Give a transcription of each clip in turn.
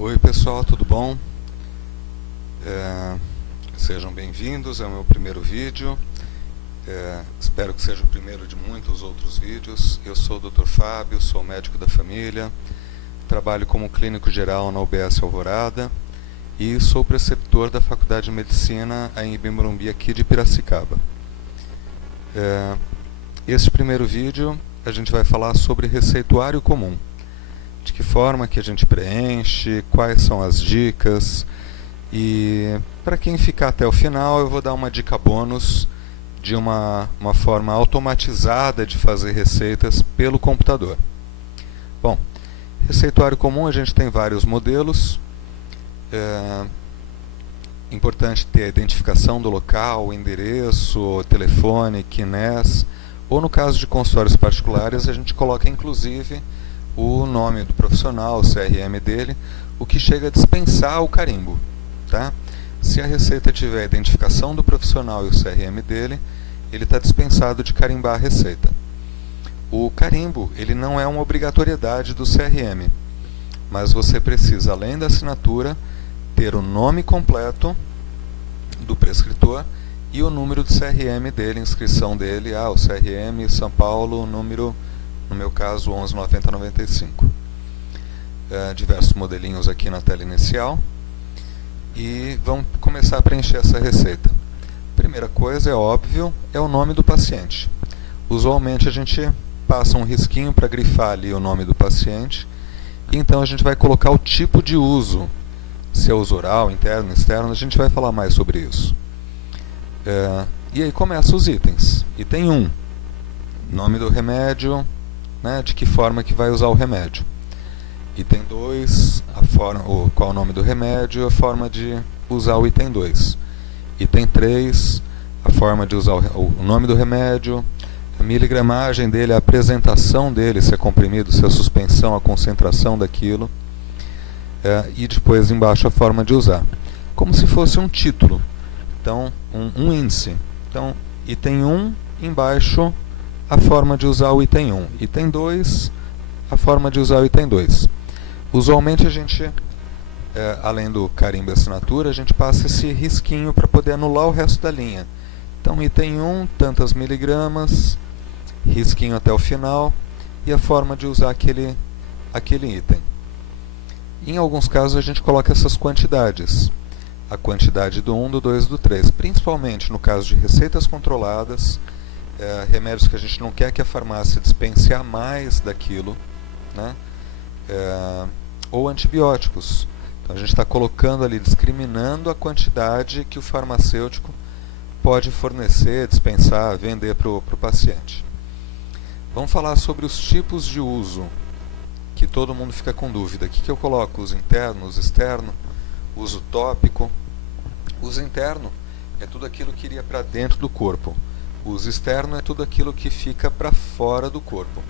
Oi pessoal, tudo bom? Sejam bem-vindos ao meu primeiro vídeo. Espero que seja o primeiro de muitos outros vídeos. Eu sou o Dr. Fábio, sou médico da família, trabalho como clínico geral na UBS Alvorada e sou preceptor da Faculdade de Medicina em Ibimorumbi, aqui de Piracicaba. Este primeiro vídeo a gente vai falar sobre receituário comum. De que forma que a gente preenche, quais são as dicas, e para quem ficar até o final eu vou dar uma dica bônus de uma forma automatizada de fazer receitas pelo computador. Bom, receituário comum a gente tem vários modelos. Importante ter a identificação do local, o endereço, o telefone, QNES, ou no caso de consultórios particulares a gente coloca inclusive o nome do profissional, o CRM dele, o que chega a dispensar o carimbo. Tá? Se a receita tiver a identificação do profissional e o CRM dele, ele está dispensado de carimbar a receita. O carimbo ele não é uma obrigatoriedade do CRM, mas você precisa, além da assinatura, ter o nome completo do prescritor e o número do CRM dele, inscrição dele, o CRM São Paulo, número, no meu caso, 119095. Diversos modelinhos aqui na tela inicial. E vamos começar a preencher essa receita. Primeira coisa, é óbvio, é o nome do paciente. Usualmente a gente passa um risquinho para grifar ali o nome do paciente. E então a gente vai colocar o tipo de uso. Se é uso oral, interno, externo, a gente vai falar mais sobre isso. E aí começam os itens. Item 1, nome do remédio, né, de que forma que vai usar o remédio. Item 2, qual é o nome do remédio e a forma de usar o item 2. Item 3, a forma de usar o nome do remédio, a miligramagem dele, a apresentação dele, se é comprimido, se é suspensão, a concentração daquilo. E depois embaixo a forma de usar. Como se fosse um título. Então, um índice. Então, item 1, embaixo a forma de usar o item 1. Item 2, a forma de usar o item 2. Usualmente a gente, além do carimbo e assinatura, a gente passa esse risquinho para poder anular o resto da linha. Então, item 1, tantas miligramas, risquinho até o final, e a forma de usar aquele item. Em alguns casos a gente coloca essas quantidades. A quantidade do 1, do 2 e do 3. Principalmente no caso de receitas controladas, remédios que a gente não quer que a farmácia dispense a mais daquilo, né? Ou antibióticos. Então a gente está colocando ali, discriminando a quantidade que o farmacêutico pode fornecer, dispensar, vender para o paciente. Vamos falar sobre os tipos de uso, que todo mundo fica com dúvida. O que eu coloco? Uso interno, uso externo, uso tópico. Uso interno é tudo aquilo que iria para dentro do corpo. O uso externo é tudo aquilo que fica para fora do corpo.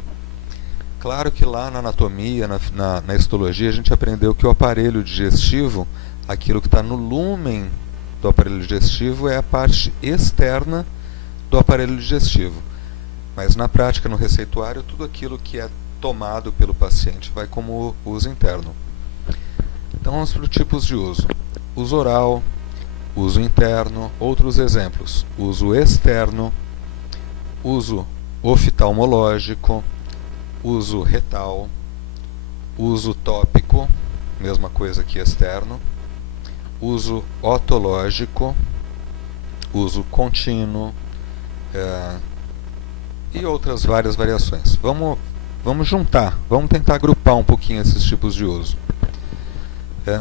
Claro que lá na anatomia, na histologia, a gente aprendeu que o aparelho digestivo, aquilo que está no lúmen do aparelho digestivo, é a parte externa do aparelho digestivo. Mas na prática, no receituário, tudo aquilo que é tomado pelo paciente vai como uso interno. Então vamos para os tipos de uso. Uso oral, uso interno, outros exemplos. Uso externo, uso oftalmológico, uso retal, uso tópico, mesma coisa que externo, uso otológico, uso contínuo, e outras várias variações. Vamos juntar, vamos tentar agrupar um pouquinho esses tipos de uso.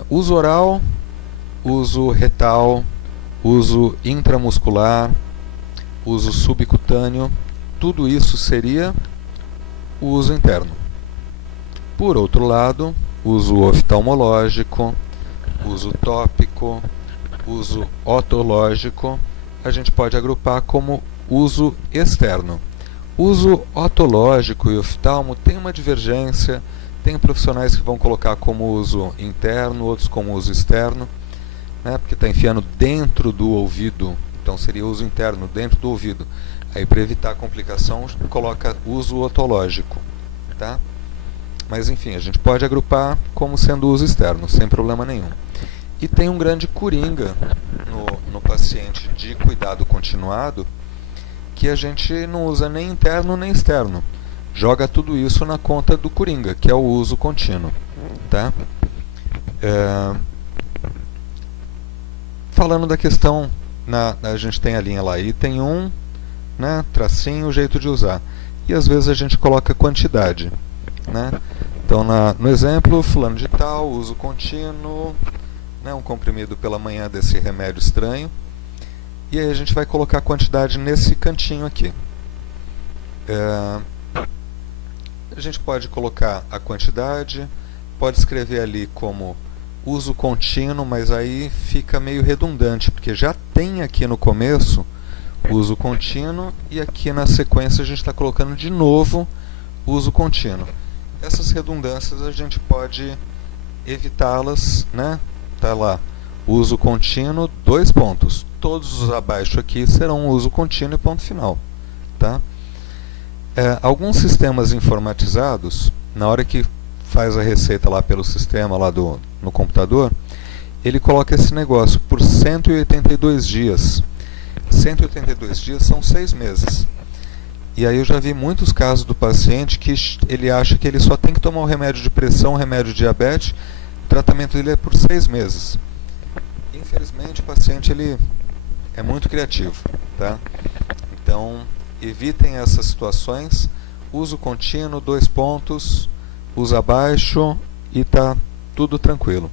Uso oral, uso retal, uso intramuscular, uso subcutâneo, tudo isso seria o uso interno. Por outro lado, uso oftalmológico, uso tópico, uso otológico, a gente pode agrupar como uso externo. Uso otológico e oftalmo tem uma divergência, tem profissionais que vão colocar como uso interno, outros como uso externo, né, porque está enfiando dentro do ouvido, então seria uso interno, dentro do ouvido. Aí para evitar complicação, coloca uso otológico. Tá? Mas enfim, a gente pode agrupar como sendo uso externo, sem problema nenhum. E tem um grande coringa no paciente de cuidado continuado, que a gente não usa nem interno nem externo. Joga tudo isso na conta do coringa, que é o uso contínuo. Tá? Falando da questão, a gente tem a linha lá, item 1, né, tracinho, jeito de usar. E às vezes a gente coloca quantidade. Né? Então, no exemplo, fulano de tal, uso contínuo, né, um comprimido pela manhã desse remédio estranho. E aí a gente vai colocar a quantidade nesse cantinho aqui. A gente pode colocar a quantidade, pode escrever ali como uso contínuo, mas aí fica meio redundante, porque já tem aqui no começo uso contínuo e aqui na sequência a gente está colocando de novo uso contínuo. Essas redundâncias a gente pode evitá-las, né? Tá lá, uso contínuo, 2 pontos. Todos os abaixo aqui serão uso contínuo e ponto final. Tá? Alguns sistemas informatizados, na hora que faz a receita lá pelo sistema lá no computador, ele coloca esse negócio por 182 dias. 182 dias são 6 meses. E aí eu já vi muitos casos do paciente que ele acha que ele só tem que tomar um remédio de pressão, um remédio de diabetes, o tratamento dele é por 6 meses. Infelizmente o paciente ele é muito criativo. Tá? Então evitem essas situações, uso contínuo, 2 pontos, usa abaixo e tá tudo tranquilo.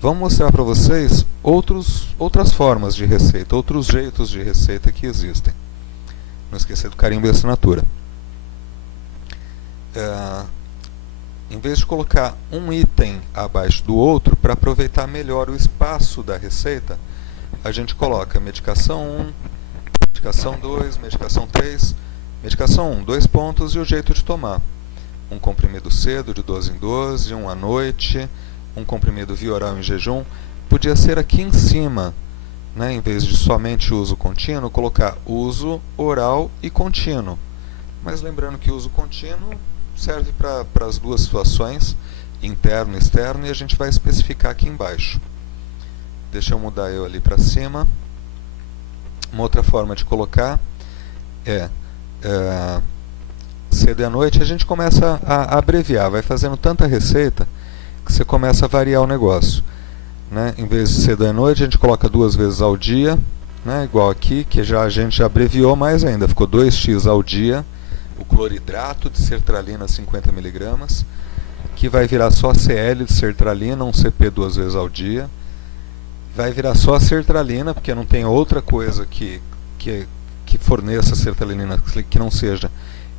Vamos mostrar para vocês outras formas de receita, outros jeitos de receita que existem. Não esquecer do carimbo e assinatura. Em vez de colocar um item abaixo do outro, para aproveitar melhor o espaço da receita, a gente coloca medicação 1, medicação 2, medicação 3, medicação 1, 2 pontos e o jeito de tomar. Um comprimido cedo, de 12 em 12, um à noite, um comprimido via oral em jejum. Podia ser aqui em cima, né, em vez de somente uso contínuo, colocar uso oral e contínuo. Mas lembrando que o uso contínuo serve para as duas situações, interno e externo, e a gente vai especificar aqui embaixo. Deixa eu mudar eu ali para cima. Uma outra forma de colocar cedo e à noite. A gente começa a abreviar, vai fazendo tanta receita que você começa a variar o negócio. Né? Em vez de cedo e à noite, a gente coloca 2 vezes ao dia, né? Igual aqui, que a gente já abreviou mais ainda, ficou 2x ao dia, o cloridrato de sertralina 50 mg, que vai virar só CL de sertralina, um CP 2 vezes ao dia. Vai virar só a sertralina, porque não tem outra coisa que forneça sertralina que não seja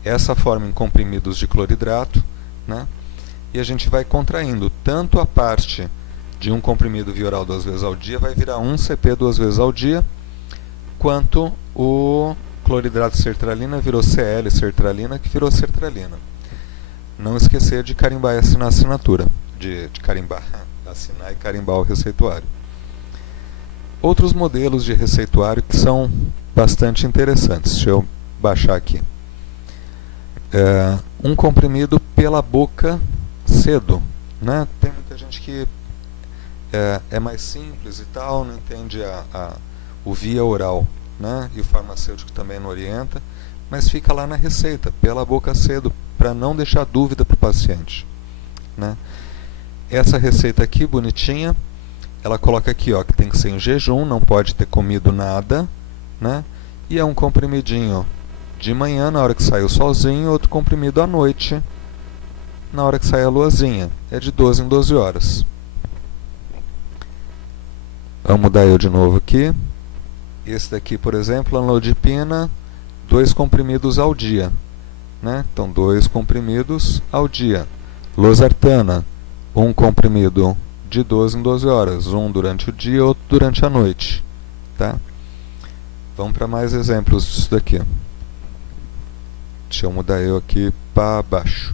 essa forma em comprimidos de cloridrato. Né? E a gente vai contraindo tanto a parte de um comprimido via oral 2 vezes ao dia, vai virar um CP 2 vezes ao dia, quanto o cloridrato de sertralina virou CL sertralina, que virou sertralina. Não esquecer de carimbar e assinar a assinatura, de carimbar, assinar e carimbar o receituário. Outros modelos de receituário que são bastante interessantes. Deixa eu baixar aqui. Um comprimido pela boca cedo. Né? Tem muita gente que é mais simples e tal, não entende o via oral. Né? E o farmacêutico também não orienta, mas fica lá na receita, pela boca cedo, para não deixar dúvida para o paciente. Né? Essa receita aqui, bonitinha, ela coloca aqui, ó, que tem que ser em jejum, não pode ter comido nada, né? E é um comprimidinho de manhã, na hora que sai o solzinho, outro comprimido à noite, na hora que sai a luazinha. É de 12 em 12 horas. Vamos mudar eu de novo aqui. Esse daqui, por exemplo, amlodipina, 2 comprimidos ao dia. Né? Então, 2 comprimidos ao dia. Losartana, 1 comprimido de 12 em 12 horas, um durante o dia, outro durante a noite. Tá? Vamos para mais exemplos disso daqui. Deixa eu mudar eu aqui para baixo.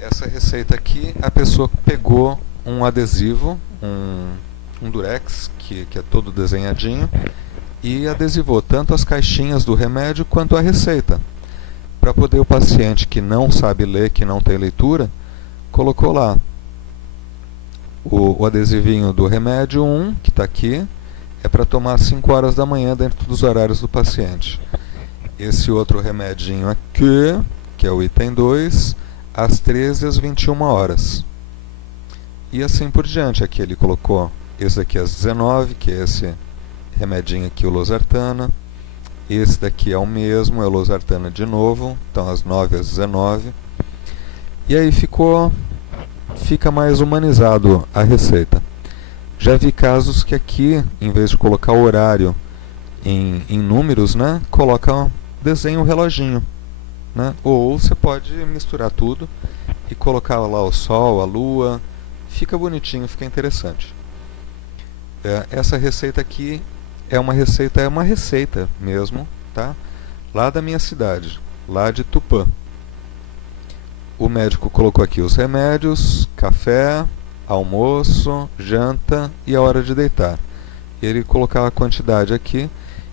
Essa receita aqui, a pessoa pegou um adesivo, um durex, que é todo desenhadinho, e adesivou tanto as caixinhas do remédio quanto a receita, para poder o paciente que não sabe ler, que não tem leitura, colocou lá o adesivinho do remédio 1, que está aqui, é para tomar às 5 horas da manhã dentro dos horários do paciente. Esse outro remedinho aqui, que é o item 2, às 13 às 21 horas. E assim por diante. Aqui ele colocou esse aqui às 19, que é esse remedinho aqui, o losartana. Esse daqui é o mesmo, é o losartana de novo, então às 9 às 19. E aí fica mais humanizado a receita. Já vi casos que aqui, em vez de colocar o horário em números, né, coloca desenho o reloginho, né? Ou você pode misturar tudo e colocar lá o sol, a lua, fica bonitinho, fica interessante. Essa receita aqui é uma receita mesmo, tá? Lá da minha cidade, lá de Tupã. O médico colocou aqui os remédios, café, almoço, janta e a hora de deitar. Ele colocava a quantidade aqui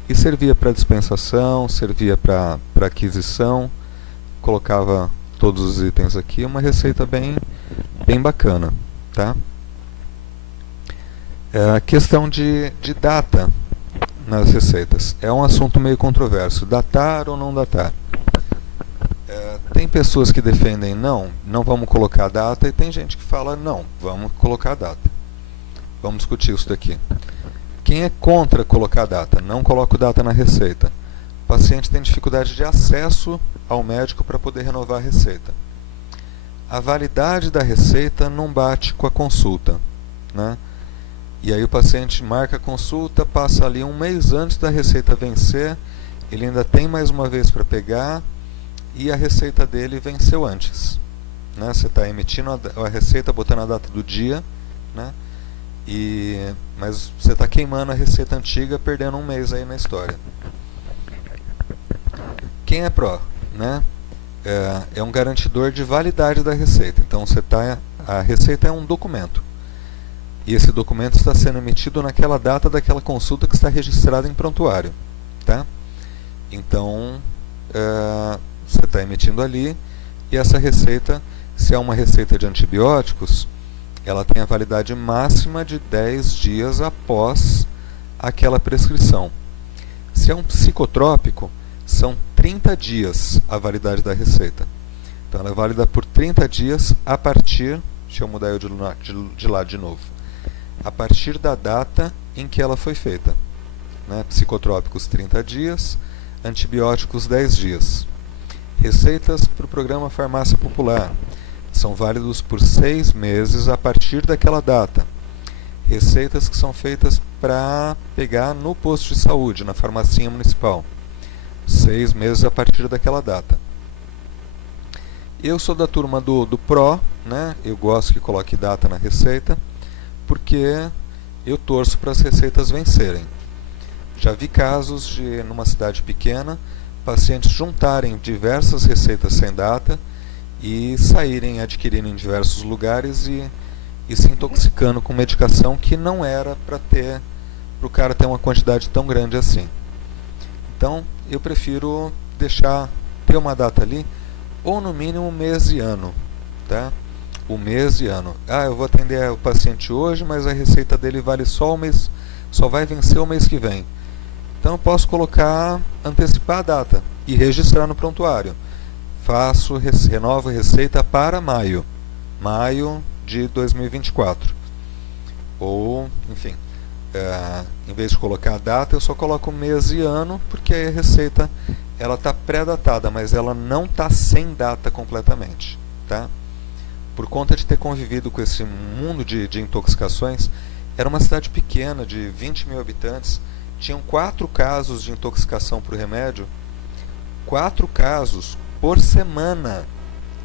e servia para dispensação, servia para aquisição, colocava todos os itens aqui, uma receita bem bacana, tá? A questão de data nas receitas é um assunto meio controverso, datar ou não datar. Tem pessoas que defendem não vamos colocar data, e tem gente que fala não, vamos colocar data. Vamos discutir isso daqui. Quem é contra colocar data? Não coloca data na receita. O paciente tem dificuldade de acesso ao médico para poder renovar a receita. A validade da receita não bate com a consulta, né? E aí o paciente marca a consulta, passa ali um mês antes da receita vencer, ele ainda tem mais uma vez para pegar, e a receita dele venceu antes, né? Você está emitindo a receita, botando a data do dia, né? Mas você está queimando a receita antiga, perdendo um mês aí na história. Quem é pró, né? É um garantidor de validade da receita. Então a receita é um documento. E esse documento está sendo emitido naquela data daquela consulta que está registrada em prontuário, tá? Então, você está emitindo ali, e essa receita, se é uma receita de antibióticos, ela tem a validade máxima de 10 dias após aquela prescrição. Se é um psicotrópico, são 30 dias a validade da receita. Então ela é válida por 30 dias a partir, deixa eu mudar de lá de novo, a partir da data em que ela foi feita, né? Psicotrópicos 30 dias, antibióticos 10 dias. Receitas para o programa Farmácia Popular são válidos por 6 meses a partir daquela data. Receitas que são feitas para pegar no posto de saúde, na farmacinha municipal, 6 meses a partir daquela data. Eu sou da turma do PRO, né? Eu gosto que coloque data na receita, porque eu torço para as receitas vencerem. Já vi casos de, numa cidade pequena, pacientes juntarem diversas receitas sem data e saírem adquirindo em diversos lugares e se intoxicando com medicação que não era para o cara ter uma quantidade tão grande assim. Então, eu prefiro ter uma data ali, ou no mínimo mês e ano, tá? O mês e ano. Eu vou atender o paciente hoje, mas a receita dele vale só vai vencer o mês que vem. Então eu posso antecipar a data e registrar no prontuário. Renovo a receita para maio de 2024. Ou, enfim, em vez de colocar a data, eu só coloco mês e ano, porque aí a receita ela está pré-datada, mas ela não está sem data completamente, tá? Por conta de ter convivido com esse mundo de intoxicações, era uma cidade pequena, de 20 mil habitantes, tinham 4 casos de intoxicação por remédio, 4 casos por semana,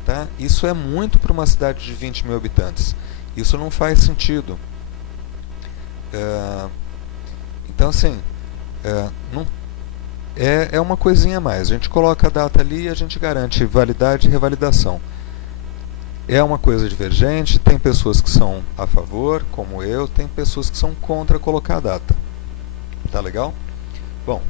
tá? Isso é muito para uma cidade de 20 mil habitantes, isso não faz sentido. Então assim, é uma coisinha a mais, a gente coloca a data ali e a gente garante validade e revalidação. É uma coisa divergente, tem pessoas que são a favor, como eu, tem pessoas que são contra colocar a data. Tá legal? Bom,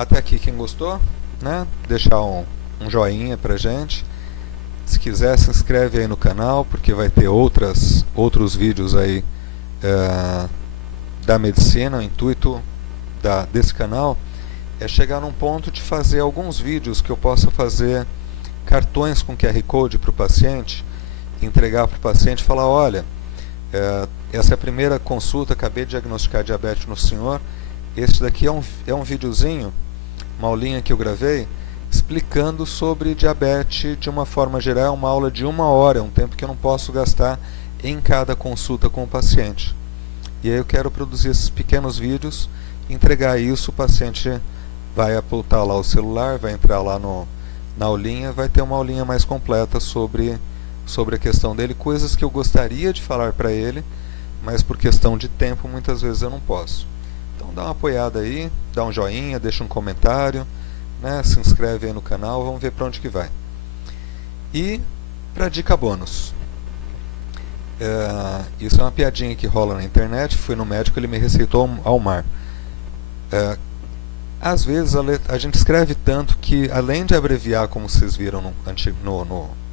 até aqui quem gostou, né? Deixar um joinha pra gente. Se quiser, se inscreve aí no canal, porque vai ter outros vídeos aí da medicina. O intuito desse canal é chegar num ponto de fazer alguns vídeos que eu possa fazer cartões com QR Code para o paciente, entregar para o paciente e falar, olha, essa é a primeira consulta, acabei de diagnosticar diabetes no senhor, este daqui é um videozinho, uma aulinha que eu gravei, explicando sobre diabetes de uma forma geral. É uma aula de 1 hora, é um tempo que eu não posso gastar em cada consulta com o paciente. E aí eu quero produzir esses pequenos vídeos, entregar isso, o paciente vai apontar lá o celular, vai entrar lá na aulinha, vai ter uma aulinha mais completa sobre a questão dele, coisas que eu gostaria de falar para ele, mas por questão de tempo muitas vezes eu não posso. Então dá uma apoiada aí, dá um joinha, deixa um comentário, né, se inscreve aí no canal, vamos ver para onde que vai. E para dica bônus, isso é uma piadinha que rola na internet. Fui no médico, ele me receitou Almar. Às vezes a gente escreve tanto que, além de abreviar, como vocês viram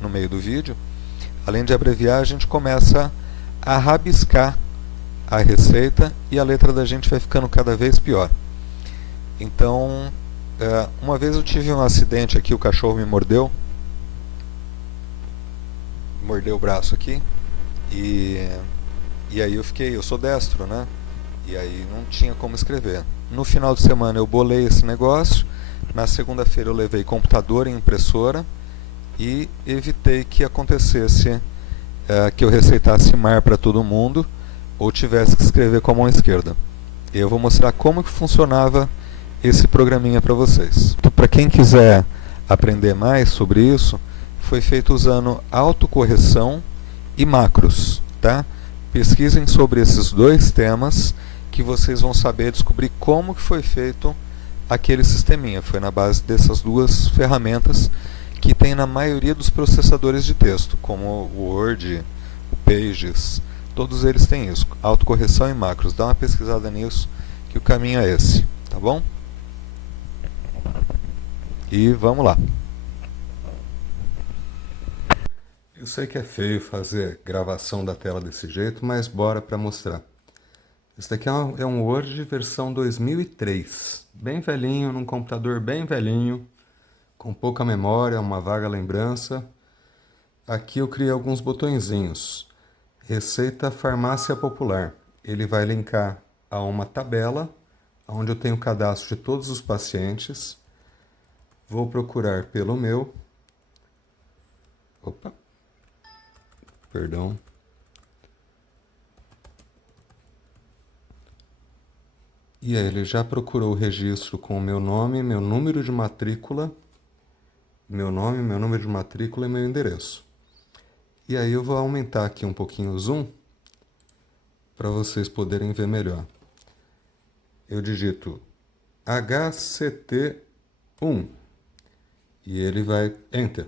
no meio do vídeo, além de abreviar, a gente começa a rabiscar a receita e a letra da gente vai ficando cada vez pior. Então, uma vez eu tive um acidente aqui, o cachorro me mordeu o braço aqui, e aí eu sou destro, né? E aí não tinha como escrever. No final de semana eu bolei esse negócio, na segunda-feira eu levei computador e impressora e evitei que acontecesse que eu receitasse mar para todo mundo ou tivesse que escrever com a mão esquerda. Eu vou mostrar como que funcionava esse programinha para vocês. Então, para quem quiser aprender mais sobre isso, foi feito usando autocorreção e macros, tá? Pesquisem sobre esses dois temas que vocês vão saber descobrir como que foi feito aquele sisteminha. Foi na base dessas duas ferramentas que tem na maioria dos processadores de texto, como o Word, o Pages, todos eles têm isso, autocorreção e macros. Dá uma pesquisada nisso, que o caminho é esse, tá bom? E vamos lá. Eu sei que é feio fazer gravação da tela desse jeito, mas bora para mostrar. Esse daqui é um Word versão 2003, bem velhinho, num computador bem velhinho, com pouca memória, uma vaga lembrança. Aqui eu criei alguns botõezinhos. Receita Farmácia Popular. Ele vai linkar a uma tabela, onde eu tenho o cadastro de todos os pacientes. Vou procurar pelo meu. Opa! Perdão. E aí ele já procurou o registro com o meu nome, meu número de matrícula, meu nome, meu número de matrícula e meu endereço. E aí eu vou aumentar aqui um pouquinho o zoom para vocês poderem ver melhor. Eu digito HCT1 e ele vai Enter.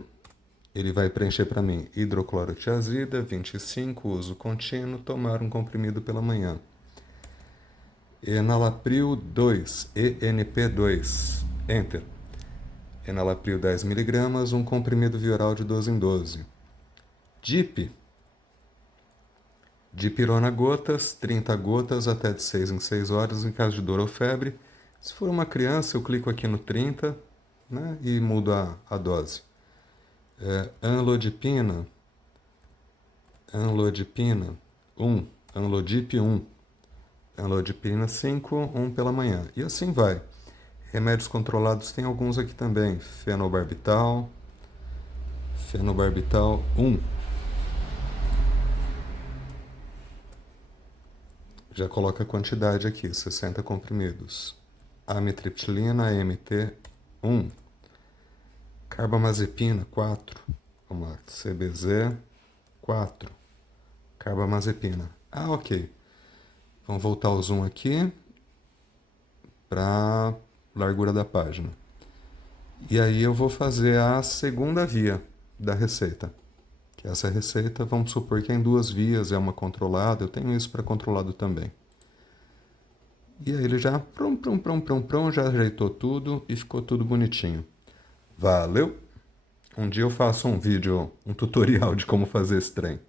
Ele vai preencher para mim hidroclorotiazida, 25, uso contínuo, tomar um comprimido pela manhã. Enalapril 2, ENP2, Enter. Enalapril 10 mg, um comprimido via oral de 12 em 12. DIP, dipirona gotas, 30 gotas até de 6 em 6 horas em caso de dor ou febre. Se for uma criança, eu clico aqui no 30, né, e mudo a dose. Anlodipina 1, Anlodip 1, Anlodipina 5, 1 pela manhã. E assim vai. Remédios controlados tem alguns aqui também. Fenobarbital 1. Já coloca a quantidade aqui, 60 comprimidos. Amitriptilina, AMT 1. Carbamazepina 4. Vamos lá, CBZ 4. Carbamazepina. Ok. Vamos voltar o zoom aqui para largura da página. E aí eu vou fazer a segunda via da receita. Que essa receita, vamos supor que é em 2 vias, é uma controlada. Eu tenho isso para controlado também. E aí ele já já ajeitou tudo e ficou tudo bonitinho. Valeu! Um dia eu faço um vídeo, um tutorial de como fazer esse trem.